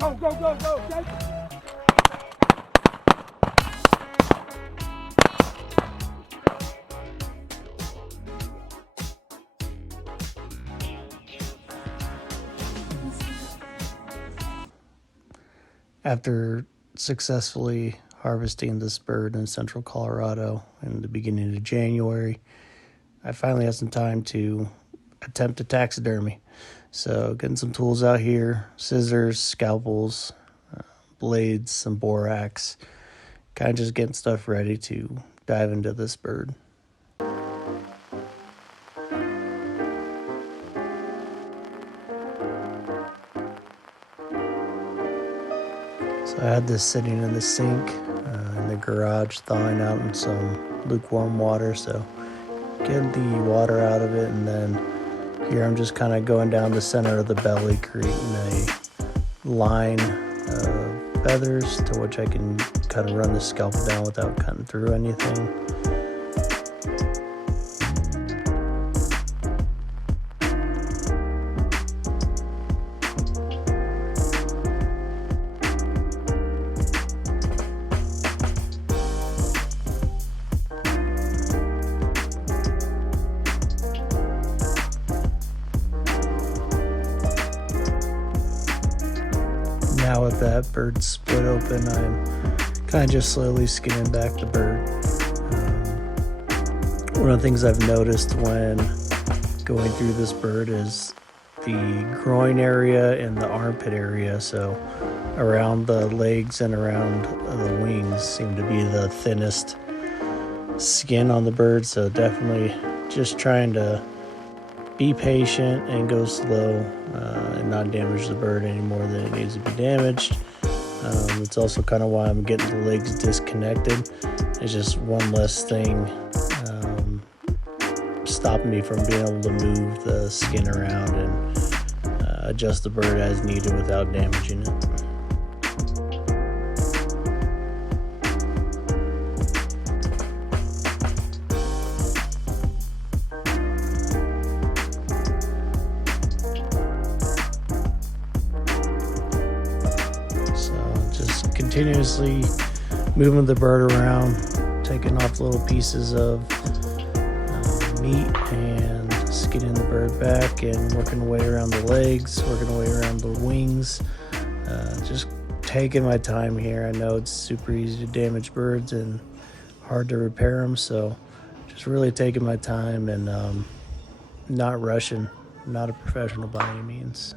Go, go, go, go, Jake. After successfully harvesting this bird in central Colorado in the beginning of January, I finally had some time to attempt a taxidermy. So, getting some tools out here: scissors, scalpels, blades, some borax, kind of just getting stuff ready to dive into this bird. So I had this sitting in the sink in the garage, thawing out in some lukewarm water. So getting the water out of it, and then here I'm just kind of going down the center of the belly, creating a line of feathers to which I can kind of run the scalpel down without cutting through anything. Now with that bird split open, I'm kind of just slowly skinning back the bird. One of the things I've noticed when going through this bird is the groin area and the armpit area. So around the legs and around the wings seem to be the thinnest skin on the bird. So definitely just trying to be patient and go slow and not damage the bird any more than it needs to be damaged. It's also kind of why I'm getting the legs disconnected. It's just one less thing stopping me from being able to move the skin around and adjust the bird as needed without damaging it. Continuously moving the bird around, taking off little pieces of meat and skinning the bird back and working the way around the legs, working the way around the wings. Just taking my time here. I know it's super easy to damage birds and hard to repair them, so just really taking my time and not rushing. I'm not a professional by any means.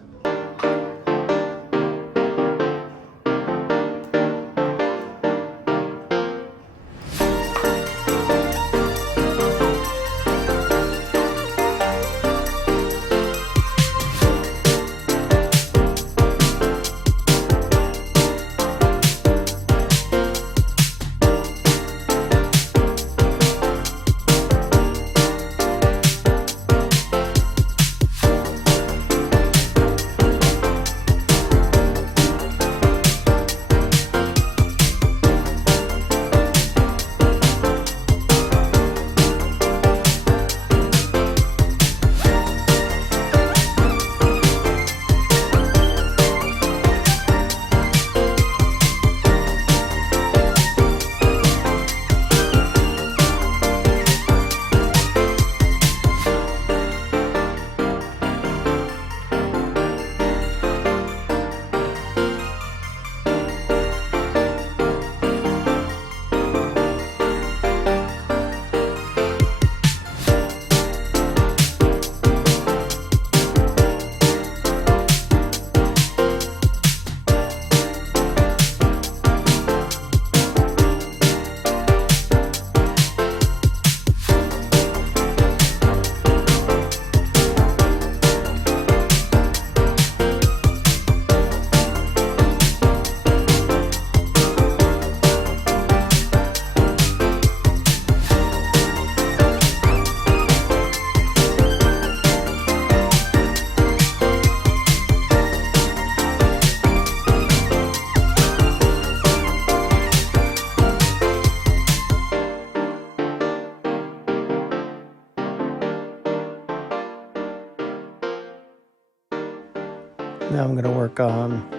Now I'm going to work on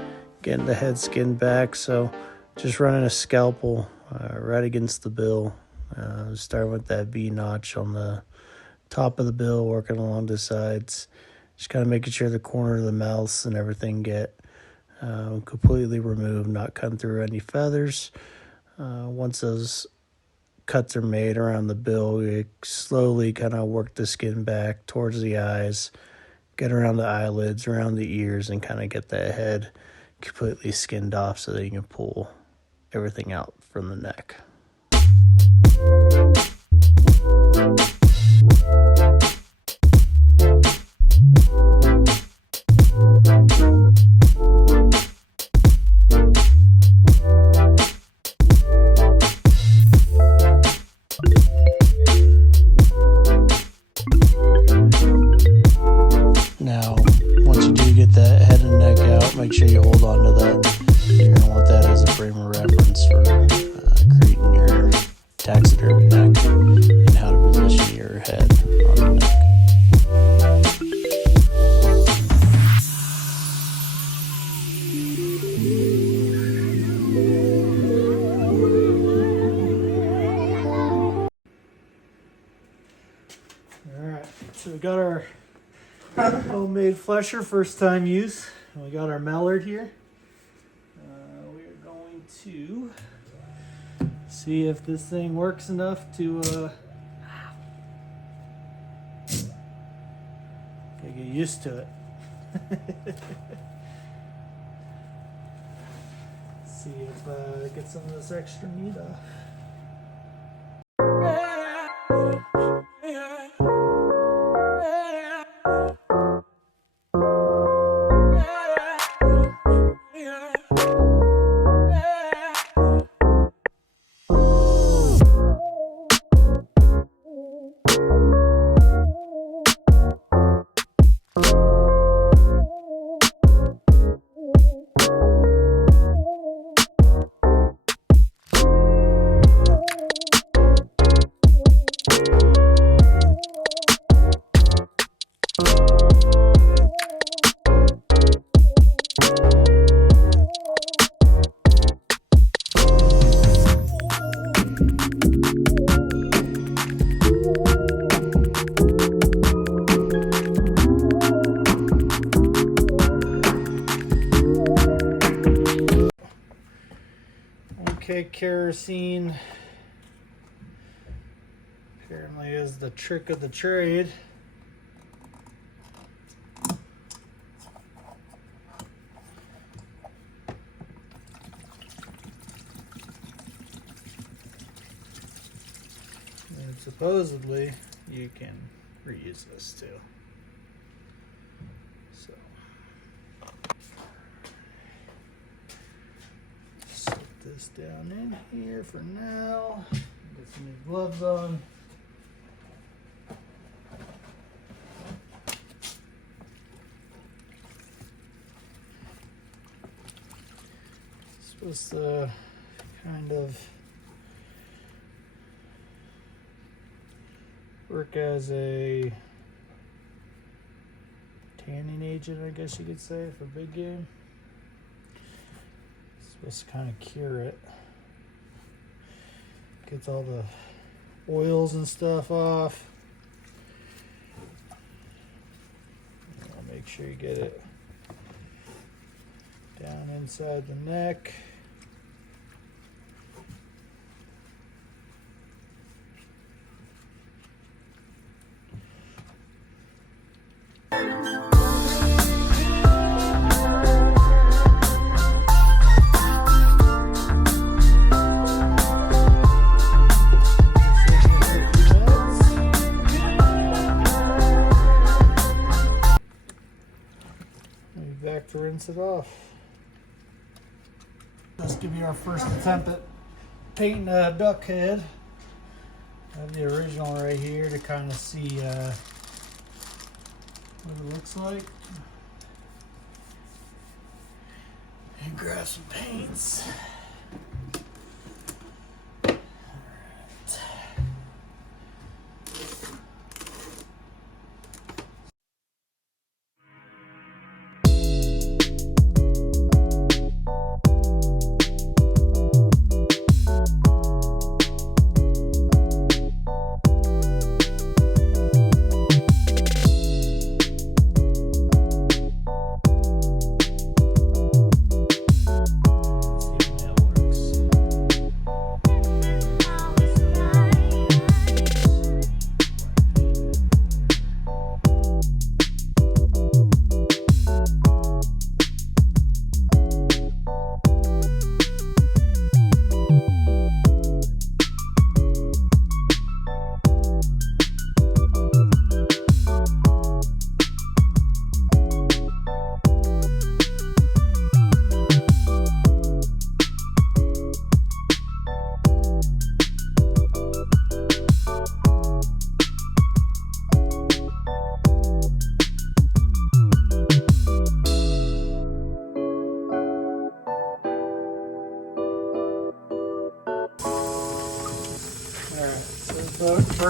getting the head skin back. So just running a scalpel right against the bill, starting with that V notch on the top of the bill, working along the sides, just kind of making sure the corner of the mouths and everything get completely removed, not cutting through any feathers. Once those cuts are made around the bill, we slowly kind of work the skin back towards the eyes, get around the eyelids, around the ears, and kind of get that head completely skinned off so that you can pull everything out from the neck. Now, once you do get that head and neck out, make sure you hold on to that. You're going to want that as a frame of reference for creating your taxidermy neck and how to position your head on the neck. Alright, so we got our homemade flesher, first time use. And we got our Mallard here. We are going to see if this thing works enough to get used to it. See if get some of this extra meat off. Okay, kerosene apparently is the trick of the trade. And supposedly you can reuse this too. So set this down in here for now. Get some new gloves on. Supposed to kind of work as a tanning agent, I guess you could say, for big game. It's supposed to kind of cure it. Gets all the oils and stuff off. I'll make sure you get it down inside the neck. Back to rinse it off. This could be our first attempt at painting a duck head. I have the original right here to kind of see what it looks like. And grab some paints.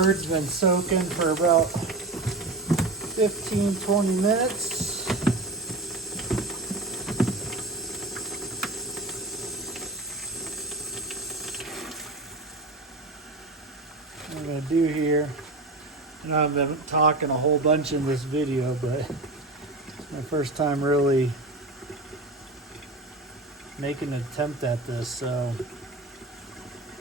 bird's been soaking for about 15-20 minutes. What I'm going to do here, I know I've been talking a whole bunch in this video, but it's my first time really making an attempt at this, so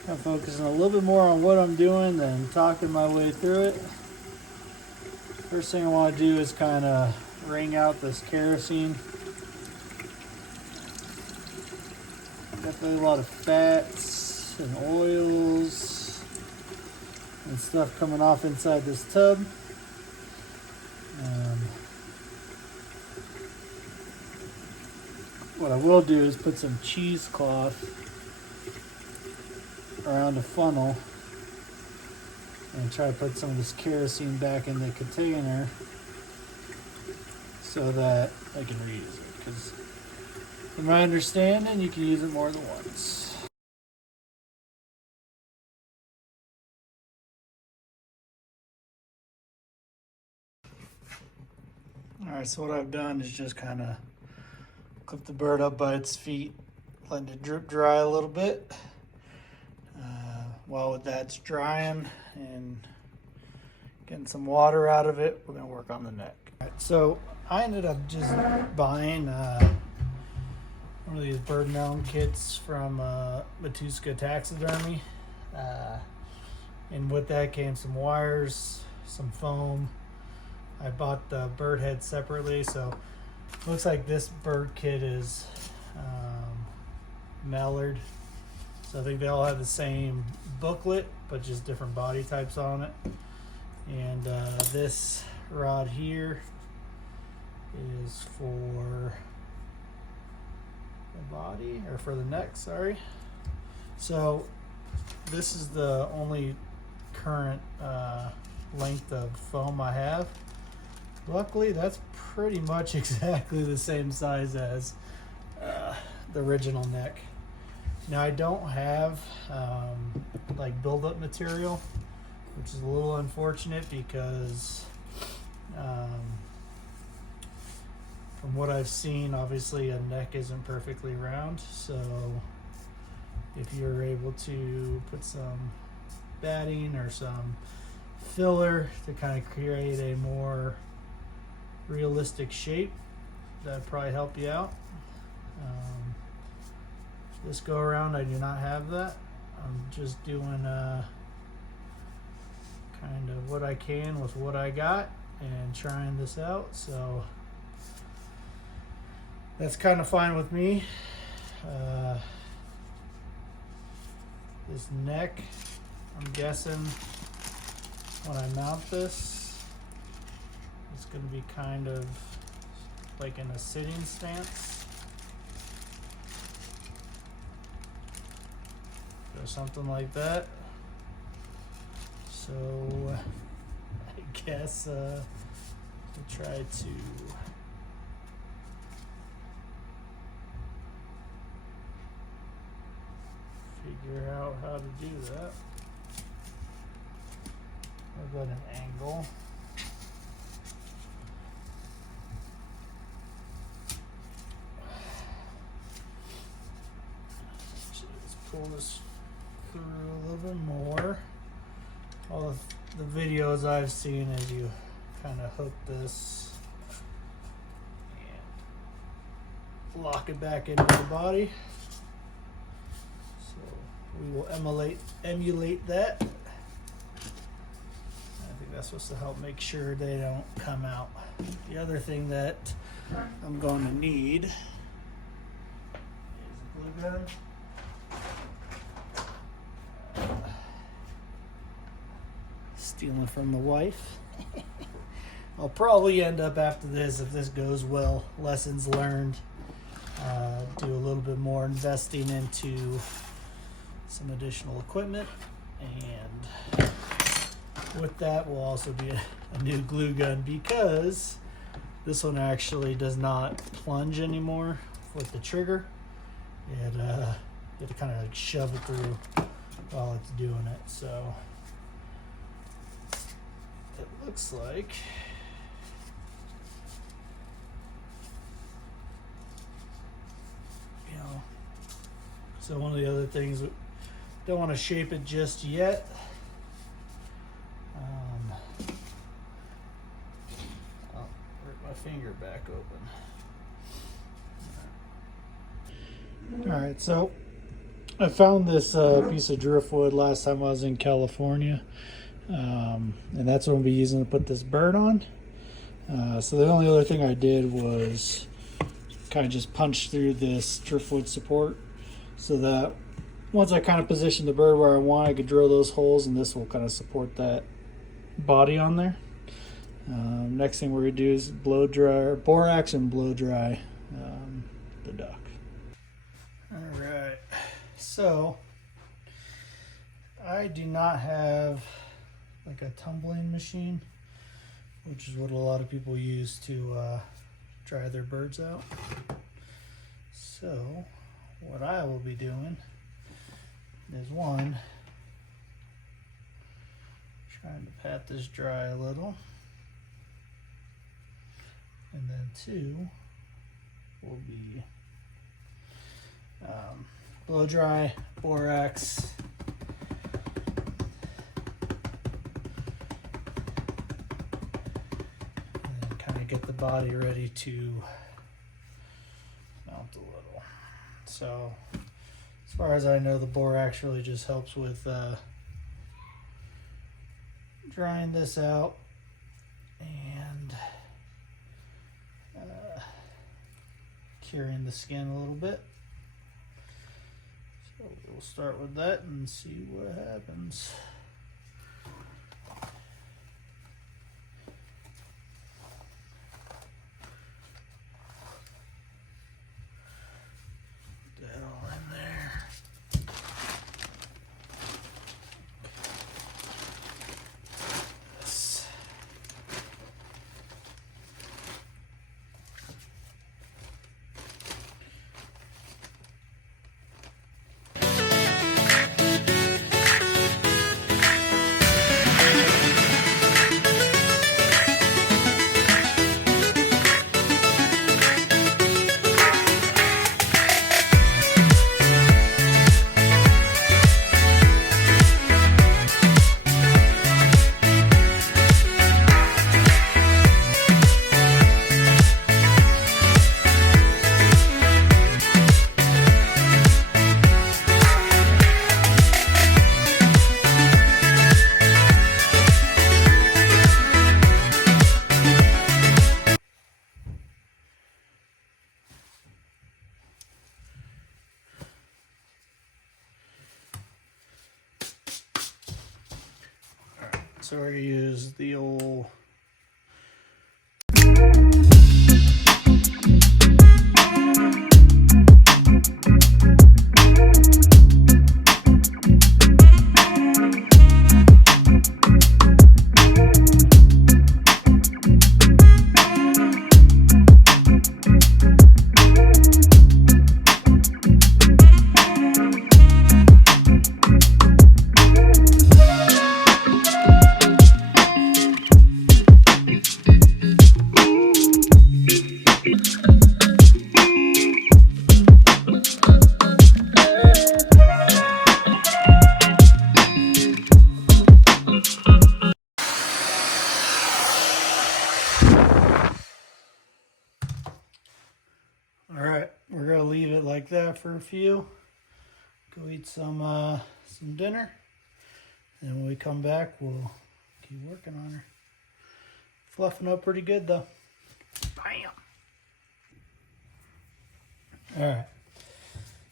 I'm focusing a little bit more on what I'm doing than talking my way through it. First thing I want to do is kind of wring out this kerosene. Definitely a lot of fats and oils and stuff coming off inside this tub. What I will do is put some cheesecloth around the funnel and try to put some of this kerosene back in the container so that I can reuse it, because in my understanding you can use it more than once. Alright, so what I've done is just kind of clip the bird up by its feet, letting it drip dry a little bit. While that's drying and getting some water out of it, we're going to work on the neck. All right, so I ended up just buying one of these bird mounting kits from Taxidermy. And with that came some wires, some foam. I bought the bird head separately, so it looks like this bird kit is Mallard. So I think they all have the same booklet, but just different body types on it. And this rod here is for the body, or for the neck, sorry. So this is the only current length of foam I have. Luckily, that's pretty much exactly the same size as the original neck. Now I don't have like build-up material, which is a little unfortunate because from what I've seen, obviously a neck isn't perfectly round. So if you're able to put some batting or some filler to kind of create a more realistic shape, that'd probably help you out. This go around I do not have that. I'm just doing kind of what I can with what I got and trying this out, so that's kind of fine with me. This neck, I'm guessing when I mount this, it's going to be kind of like in a sitting stance. Or something like that. So I guess we'll try to figure out how to do that. I've got an angle. Let's pull this through a little bit more. All of the videos I've seen is you kind of hook this and lock it back into the body. So we will emulate that. I think that's supposed to help make sure they don't come out. The other thing that I'm going to need is a glue gun. Stealing from the wife. I'll probably end up after this, if this goes well, lessons learned, do a little bit more investing into some additional equipment, and with that will also be a new glue gun, because this one actually does not plunge anymore with the trigger. You have to kind of like shove it through while it's doing it. So it looks like. You know, so one of the other things, don't want to shape it just yet. I'll work my finger back open. All right, so I found this piece of driftwood last time I was in California, and that's what I'm gonna be using to put this bird on. So the only other thing I did was kind of just punch through this driftwood support so that once I kind of position the bird where I want, I could drill those holes, and this will kind of support that body on there. Next thing we're gonna do is blow dry, or borax and blow dry the duck. All right, so I do not have like a tumbling machine, which is what a lot of people use to dry their birds out. So what I will be doing is, one, trying to pat this dry a little, and then two will be blow dry borax and then kind of get the body ready to mount a little. So as far as I know, the borax really just helps with drying this out and curing the skin a little bit. So we'll start with that and see what happens. Put that all in there. So we're gonna use the old like that for a few. Go eat some dinner, and when we come back, we'll keep working on her. Fluffing up pretty good though. Bam! All right.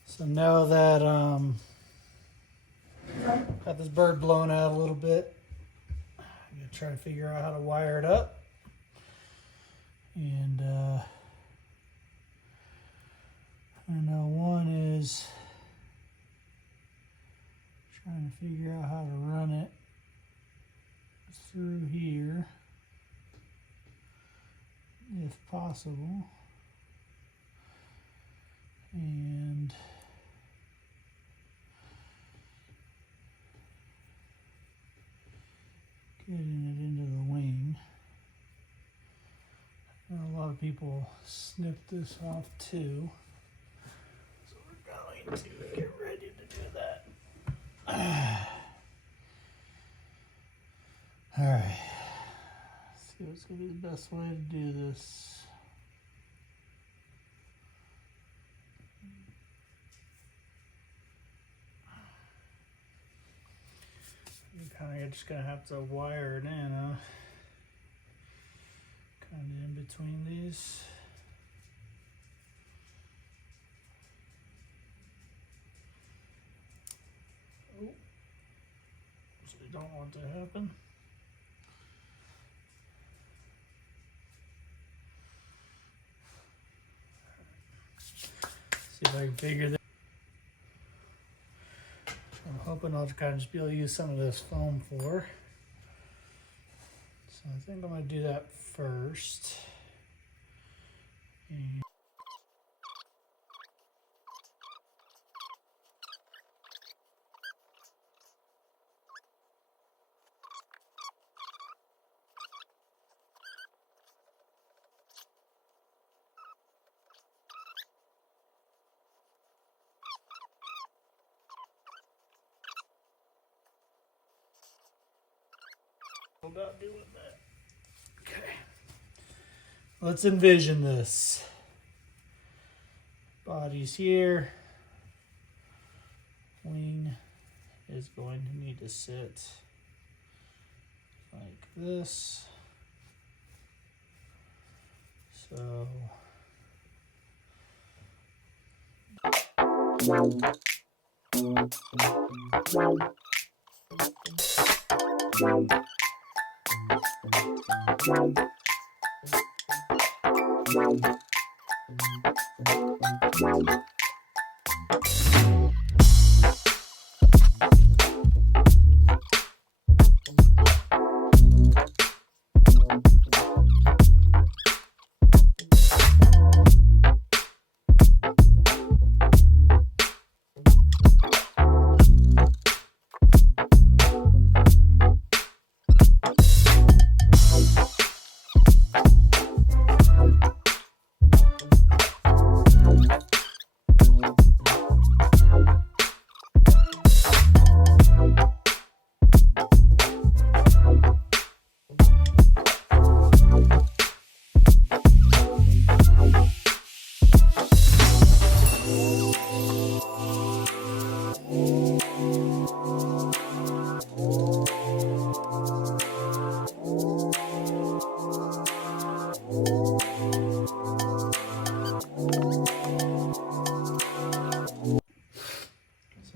So now that got this bird blown out a little bit, I'm gonna try to figure out how to wire it up, and I know one is trying to figure out how to run it through here, if possible, and getting it into the wing. And a lot of people snip this off too. So we're going to get ready to do that. Alright. See what's going to be the best way to do this. You're kind of just going to have to wire it in, huh? Kind of in between these. Oh. So we don't want to happen. See if I can figure that. I'm hoping I'll kind of just be able to use some of this foam for. So I think I'm going to do that first. And about doing that. Okay. Let's envision this. Body's here. Wing is going to need to sit like this. So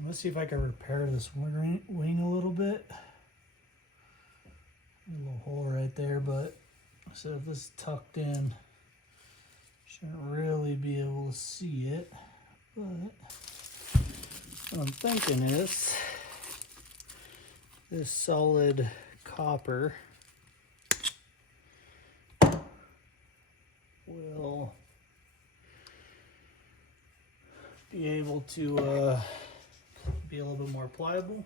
let's see if I can repair this wing a little bit. A little hole right there, but so if this is tucked in, shouldn't really be able to see it. But what I'm thinking is this solid copper will be able to be a little bit more pliable.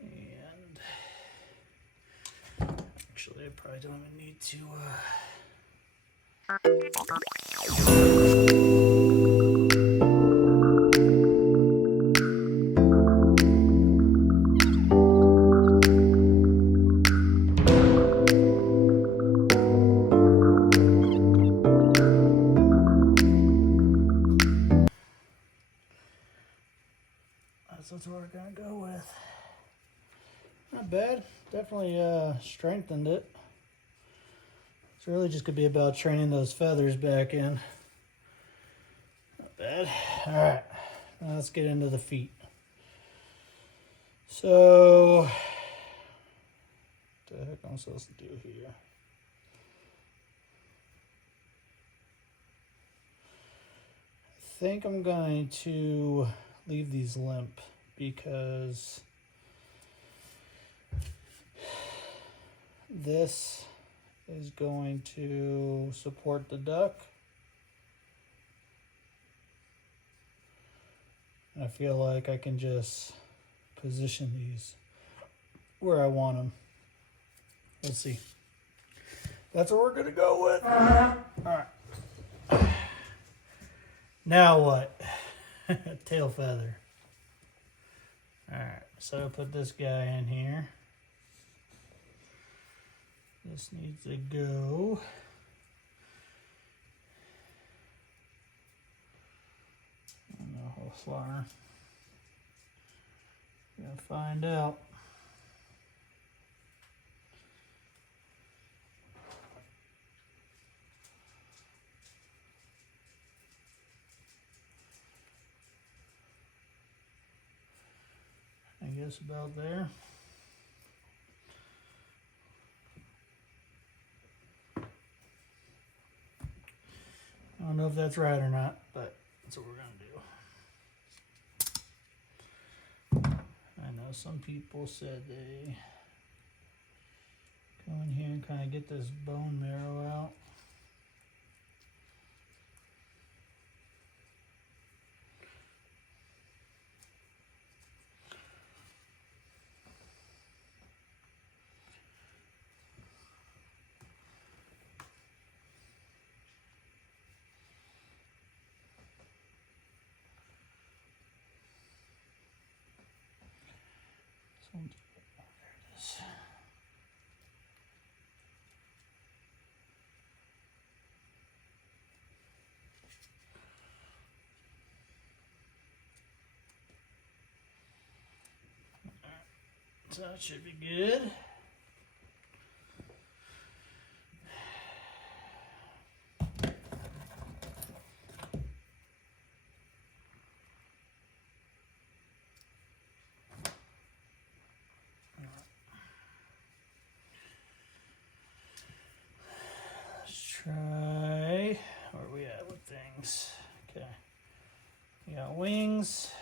And actually, I probably don't even need to. That's what we're gonna go with. Not bad. Definitely strengthened it. It's really just gonna be about training those feathers back in. Not bad. All right, now let's get into the feet. So, what the heck am I supposed to do here? I think I'm going to leave these limp because this is going to support the duck. And I feel like I can just position these where I want them. We'll see. That's what we're gonna go with. All right. Now what? Tail feather. All right. So I'll put this guy in here. This needs to go. No whole slaughter. Gonna find out. I guess about there. I don't know if that's right or not, but that's what we're gonna do. I know some people said they go in here and kind of get this bone marrow out. There it is. So that should be good. Let's try, where are we at with things? Okay, we got wings,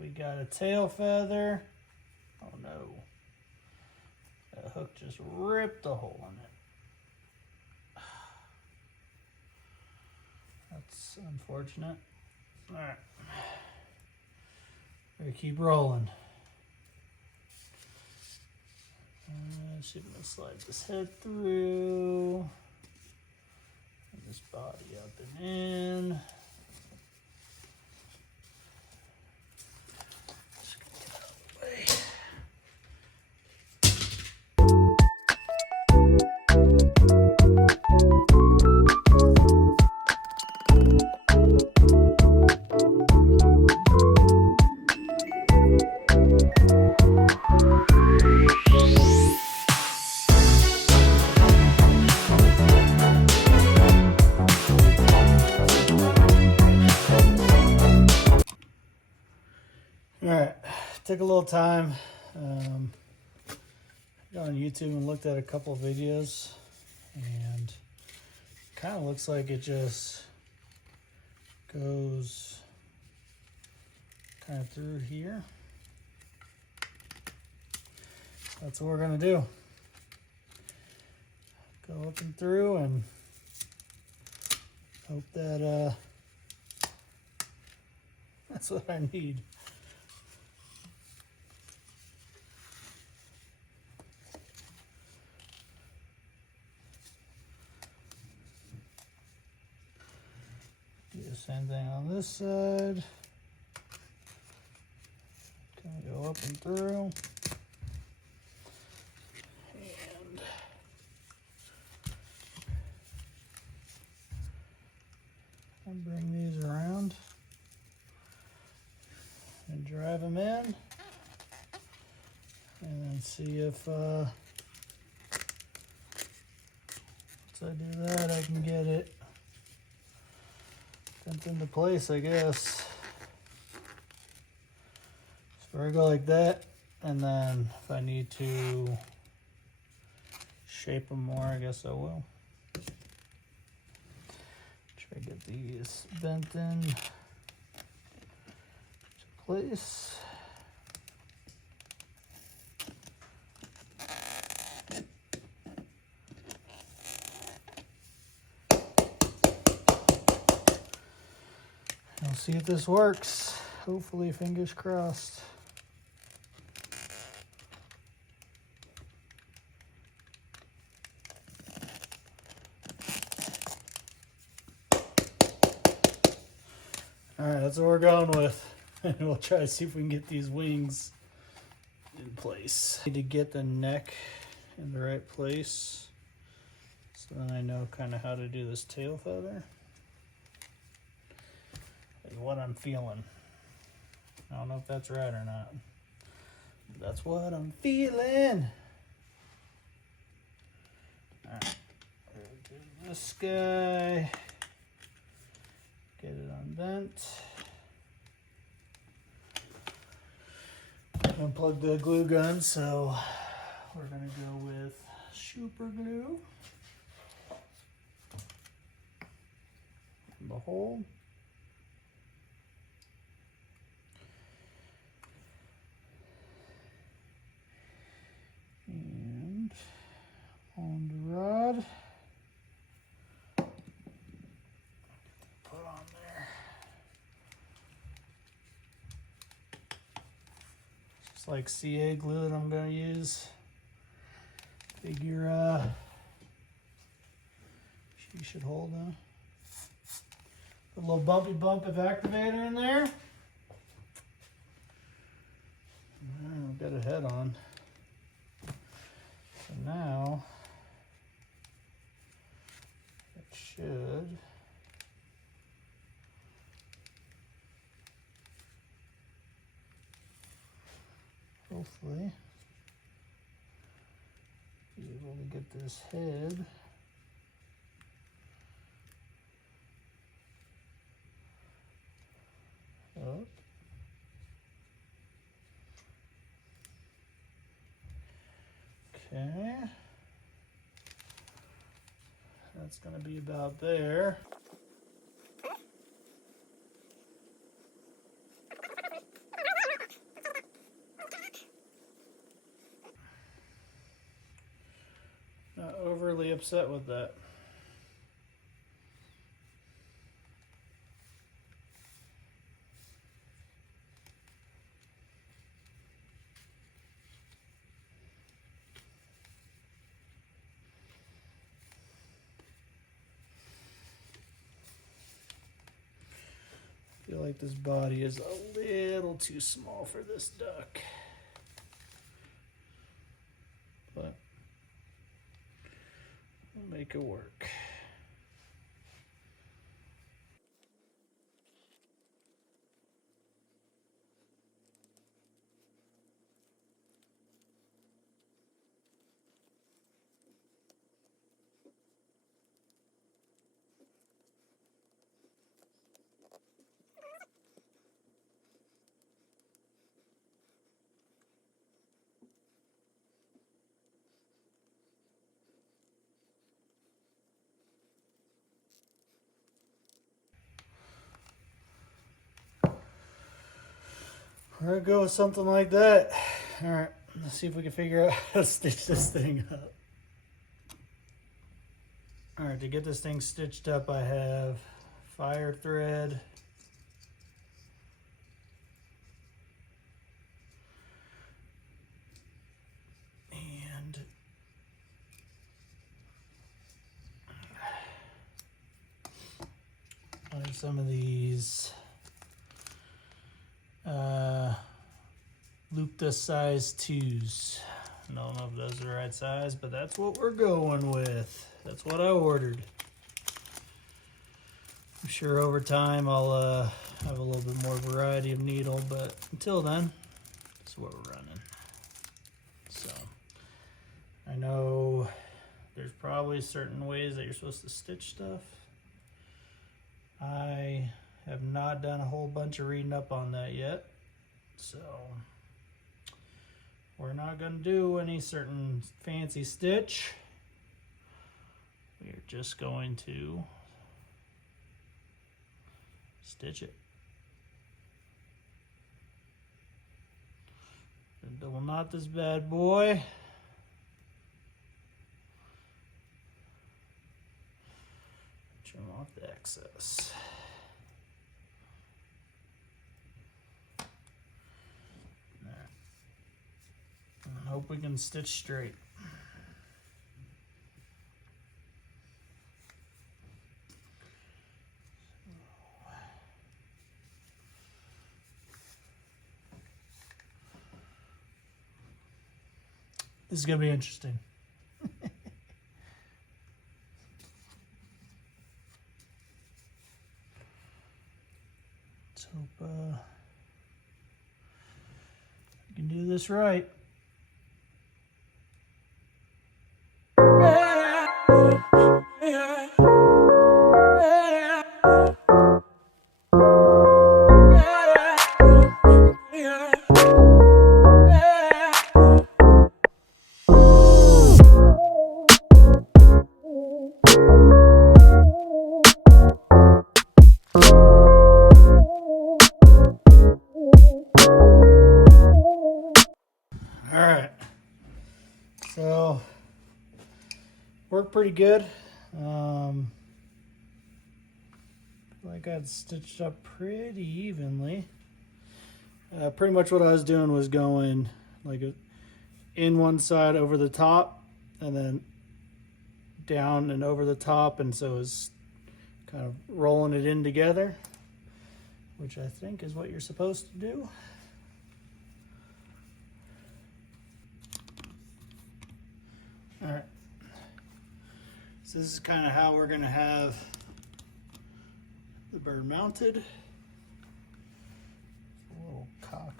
we got a tail feather. Oh no, that hook just ripped a hole in it. That's unfortunate. All right, we keep rolling. Should we slide this head through, and this body up and in. Just gonna get out of the way. Alright, took a little time. Got on YouTube and looked at a couple of videos, and kind of looks like it just goes kind of through here. That's what we're gonna do. Go up and through and hope that that's what I need. Do the same thing on this side. Kind of go up and through. And bring these around and drive them in. And then see if once I do that, I can get it bent into place, I guess. So I go like that, and then if I need to shape them more, I guess I will. Try to get these bent in to place. We'll see if this works. Hopefully, fingers crossed. Alright, that's what we're going with. And we'll try to see if we can get these wings in place. Need to get the neck in the right place. So then I know kind of how to do this tail feather. Is what I'm feeling. I don't know if that's right or not. That's what I'm feeling. Alright, do this guy. Get it unbent. Unplug the glue gun, so we're gonna go with super glue. The hole. And on the rod. Put on there. Just like CA glue that I'm gonna use. Figure she should hold on. Put a little bumpy bump of activator in there. I've got a head on. So now it should hopefully be able to get this head up. Okay. That's going to be about there. Not overly upset with that. I feel like this body is a little too small for this duck. But we'll make it work. We're gonna go with something like that. All right, let's see if we can figure out how to stitch this thing up. All right, to get this thing stitched up, I have fire thread, and I have some of these Lupta size 2s. I don't know if those are the right size, but that's what we're going with. That's what I ordered. I'm sure over time I'll have a little bit more variety of needle, but until then, that's what we're running. So I know there's probably certain ways that you're supposed to stitch stuff. I have not done a whole bunch of reading up on that yet, so we're not going to do any certain fancy stitch. We are just going to stitch it. Double knot this bad boy. Trim off the excess. And hope we can stitch straight. This is going to be interesting. Let's hope I can do this right. Alright, so worked pretty good. I got it stitched up pretty evenly. Pretty much what I was doing was going like in one side over the top and then down and over the top, and so it's kind of rolling it in together, which I think is what you're supposed to do. All right, so this is kind of how we're going to have the bird mounted. A little cock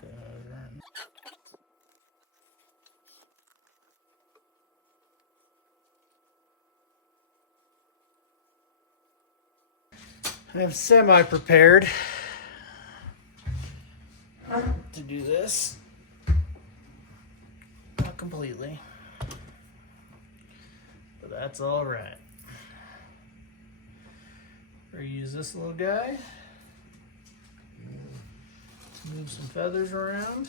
I'm semi-prepared to do this. Not completely, but that's all right. We're gonna use this little guy to move some feathers around.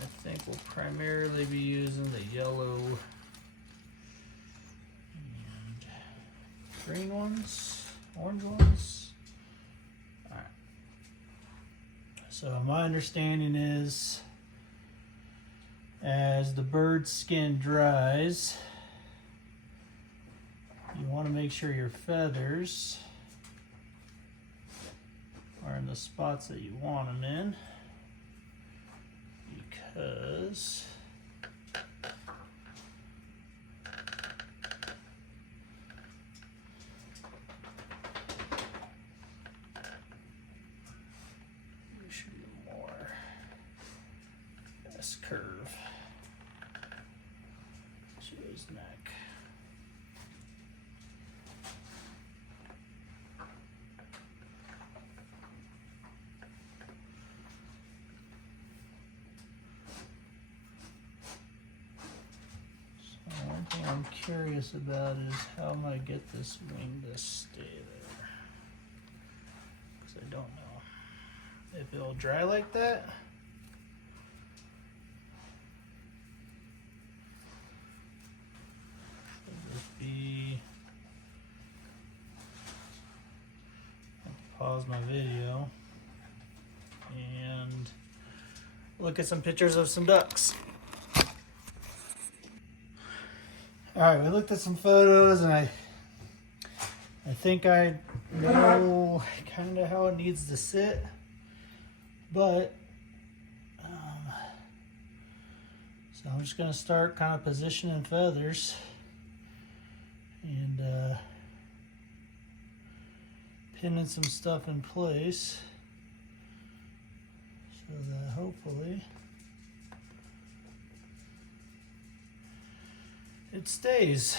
I think we'll primarily be using the yellow and green ones, orange ones. All right. So my understanding is, as the bird's skin dries, you want to make sure your feathers are in the spots that you want them in, because there should be more S curve to his neck. I'm curious about is how I'm going to get this wing to stay there, because I don't know if it'll dry like that. It'll just be, I have to pause my video and look at some pictures of some ducks. All right, we looked at some photos, and I think I know kind of how it needs to sit, but so I'm just gonna start kind of positioning feathers and pinning some stuff in place so that hopefully it stays.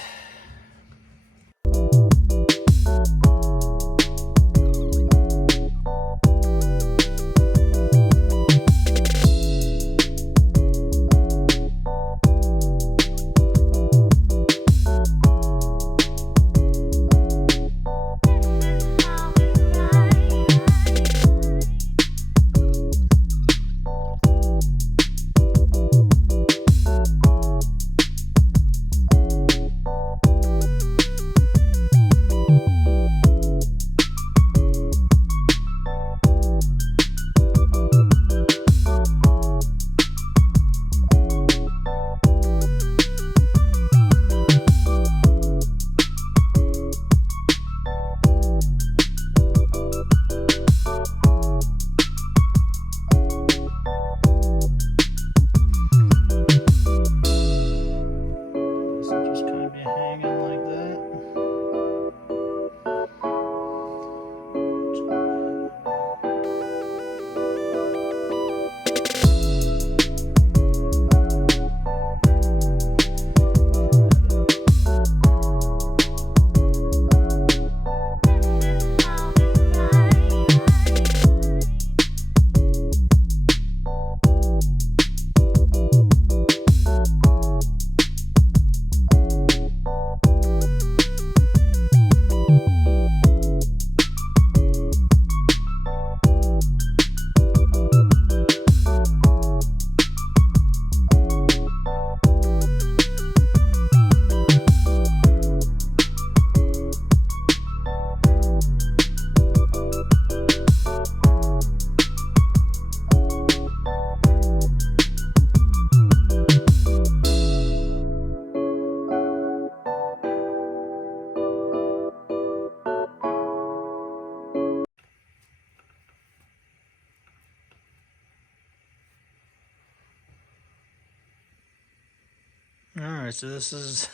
Alright, so this is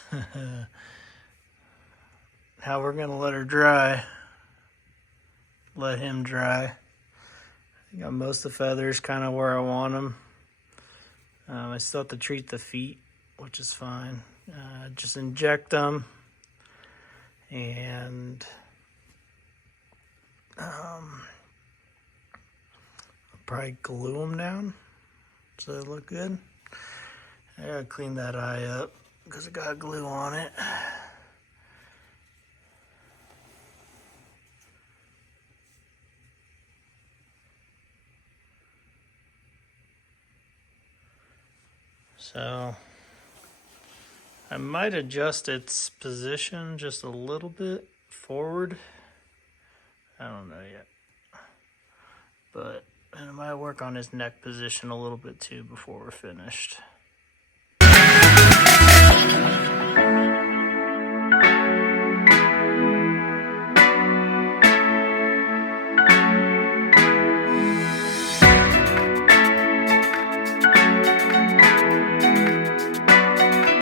how we're gonna let her dry. Let him dry. I got most of the feathers kind of where I want them. I still have to treat the feet, which is fine. Just inject them and I'll probably glue them down so they look good. I gotta clean that eye up because it got glue on it. So I might adjust its position just a little bit forward. I don't know yet. But I might work on his neck position a little bit too before we're finished.